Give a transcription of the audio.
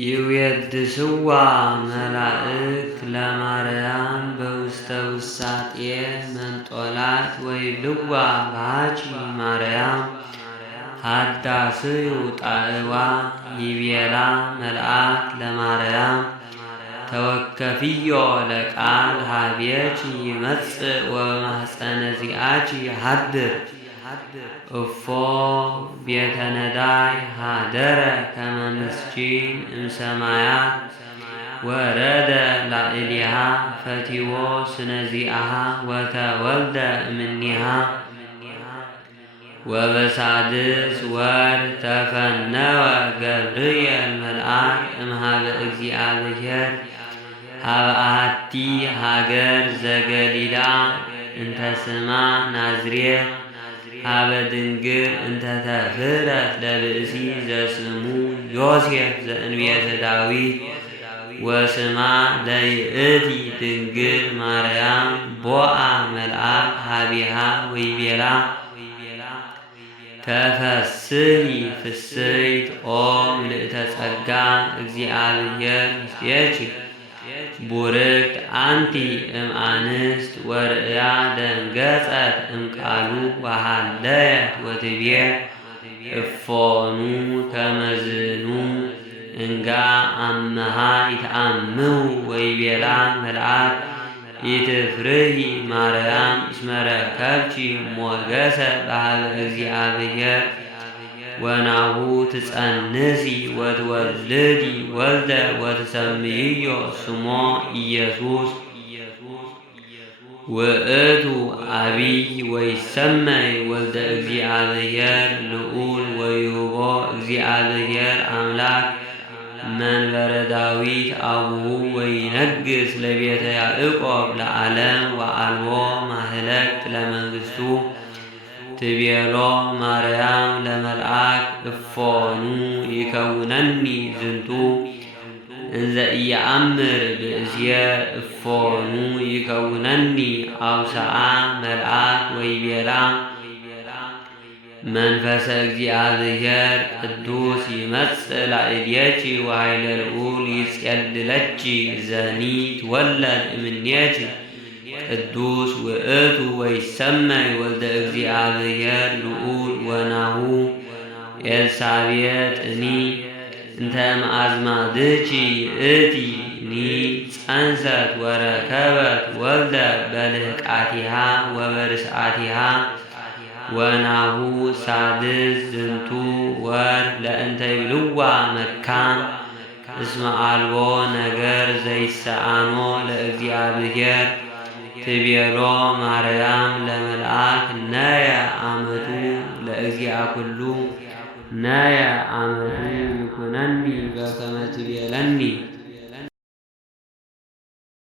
ይዌድስዋ መላእክት ለማርያም በውስተ ውሳጤ መንጦላት ወይብልዋ ባቲ ማርያም ሀዳስዩ ጣዕዋ ይቤላ መልአክ ለማርያም ተወከፍዮ ለቃል ሀቤች ይመጽእ ወበማኅፀነ ዚአኪ ይሃድር እፎ ቤተ ነዳይ ሀደረ ከመ ምስኪን እምሰማያት ወረደ ላዕሌሃ ፈቲዎ ስነ ዚአሃ ወተወልደ እምኔሃ ወበሳድስ ወር ተፈነወ ገብርኤል መልአክ እምሃበ እግዚአብሔር ሀበ አሐቲ ሀገር ዘገሊላ እንተ ስማ ናዝሬት ሀበ ድንግል እንተ ተፍረት ለብእሲ ዘስሙ ዮሴፍ ዘእንቤተ ዳዊት ወስማ ለይእቲ ድንግል ማርያም ቦአ መልአክ ሀቢሃ ወይቤላ ተፈስሒ ፍስሕት ኦ ምልዕተ ጸጋ እግዚአብሔር ምስሌኪ ቡርክት አንቲ እምአንስት ወርእያ ደንገጸት እምቃሉ ወሃለየት ወትቤ እፎኑ ከመዝኑ እንጋ አመሃ ይተአምሁ ወይቤላ መልአክ ኢትፍርሂ ማርያም እስመ ረከብኪ ሞገሰ በኀበ እግዚአብሔር ወናሁ ትጸንሲ ወትወልዲ ወልደ ወትሰምይዮ ስሞ ኢየሱስ ውእቱ አቢይ ወይሰመይ ወልደ እግዚአብሔር ልዑል ወይሁቦ እግዚአብሔር አምላክ መንበረ ዳዊት አቡሁ ወይነግስ ለቤተ ያዕቆብ ለዓለም ወአልቦ ማህለቅት ለመንግሥቱ ትቤሎ ማርያም ለመልአክ እፎኑ ይከውነኒ ዝንቱ እንዘ ኢየአምር ብእስየ እፎኑ ይከውነኒ አውስዓ መልአክ ወይቤላ መንፈሰ እግዚአብሔር ቅዱስ ይመጽእ ላዕሌኪ ወኃይለ ልዑል ይጼልለኪ ዘኒ ትወለድ እምኔኪ ቅዱስ ውእቱ ወይሰመይ ወልደ እግዚአብሔር ልዑል ወናሁ ኤልሳቤጥኒ እንተ እምአዝማድኪ ይእቲ ኒ ጸንሰት ወረከበት ወልደ በልህቃቲሃ ወበርስዓቲሃ ወናሁ ሳድስ ዝንቱ ወር ለእንተ ይብልዋ መካን እስመ አልቦ ነገር ዘይሰአኖ ለእግዚአብሔር ትቤሎ ማርያም ለመልአክ ነየ አመቱ ለእግዚአ ኩሉ ነየ አመቱ ይኩነኒ በከመ ትቤለኒ